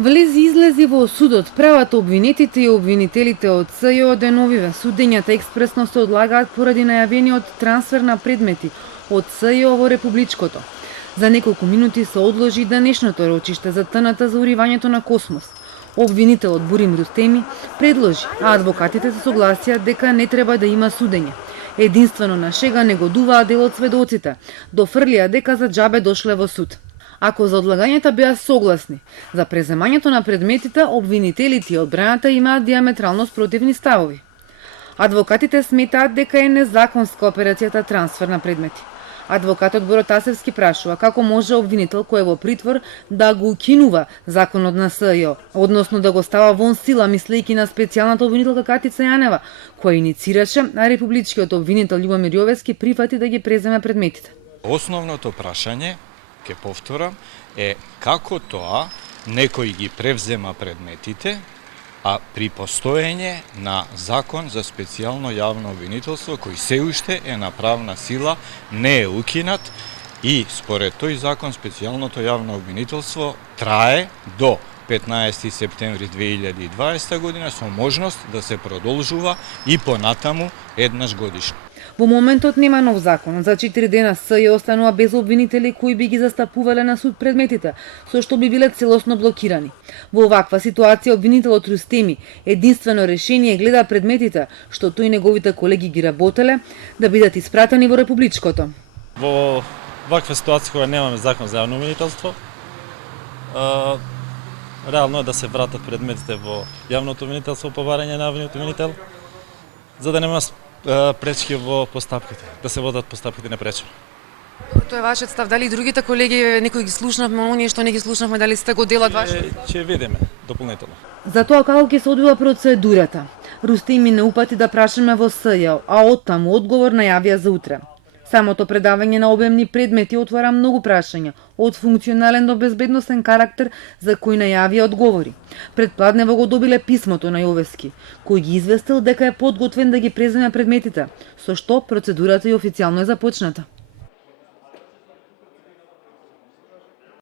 Влези излези во судот, правата обвинетите и обвинителите од СЈО деновиве. Судењата експресно се одлагаат поради најавениот трансфер на предмети од СЈО во Републичкото. За неколку минути се одложи денешното рочиште за ТНТ за уривањето на Космос. Обвинителот Бурим Рустеми предложи, а адвокатите се согласија дека не треба да има судење. Единствено на шега негодуваа дел од сведоците, дофрлија дека за џабе дошле во суд. Ако за одлагањата беа согласни, за преземањето на предметите, обвинителите и одбраната имаат диаметрално спротивни ставови. Адвокатите сметаат дека е незаконска операцијата трансфер на предмети. Адвокатот Боро Тасевски прашува како може обвинител кој е во притвор да го укинува законот на СЈО, односно да го става вон сила, мислејќи на специјалната обвинителка Катица Јанева, која иницираше, а републичкиот обвинител Љубомир Јовески прифати да ги преземе предметите. Основното прашање, ке повторам, е како тоа некој ги превзема предметите, а при постоење на закон за специјално јавно обвинителство кој се уште е на правна сила, не е укинат и според тој закон специјалното јавно обвинителство трае до 15 септември 2020 година со можност да се продолжува и понатаму еднаш годишно. Во моментот нема нов закон. За 4 дена СЈО останува без обвинители кои би ги застапувале на суд предметите, со што би биле целосно блокирани. Во оваква ситуација обвинителот Рустеми единствено решение гледа предметите, што тој и неговите колеги ги работеле, да бидат испратени во Републичкото. Во ваква ситуација кога немаме закон за јавно обвинителство, реално е да се вратат предметите во јавното обвинителство по барање на јавниот обвинител, за да нема пречки во постапките, да се водат постапките непречено. Тоа е вашиот став. Дали и другите колеги, некои ги слушнавме, оние што не ги слушнавме, дали сте го делат вашиот? Ќе видиме дополнително. За тоа како ќе се одвива процедурата, Рустеми не упати да прашаме во СЈО, а оттаму одговор најавија за утре. Самото предавање на обемни предмети отвара многу прашања, од функционален до безбедносен карактер за кои најавија одговори. Предпладнево го добиле писмото на Јовески, кој ги известил дека е подготвен да ги преземе предметите, со што процедурата и официјално е започната.